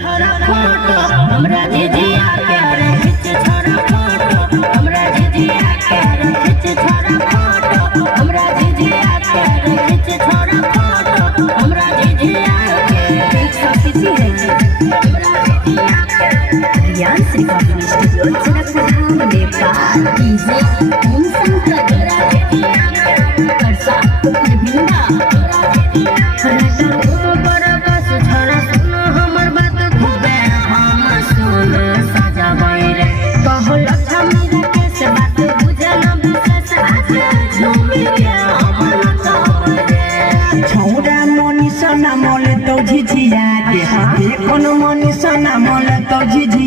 हमरा जिजिया के रे खिच छोरा फोटो हमरा जिजिया के रे खिच छोरा फोटो हमरा जिजिया के रे खिच छोरा फोटो हमरा जिजिया के एक साथी है हमरा जिजिया के रियान श्रीकांत स्टूडियो जनकपुर नेपाल डीजे ओम शंकर हमरा जिजिया के करसा बिंदा हमरा जिजिया के बड़ा बस छोरा सुनो हमर बात खूबे हम सुन सजा बैरे कहो लक्षा मेरा कैसे बात बुझल विशेष आज झूमी गया हमर लक्षा छोरा मनीषा ना मोले तो झिझिया के देखो न मनीषा ना मोले तो झिझिया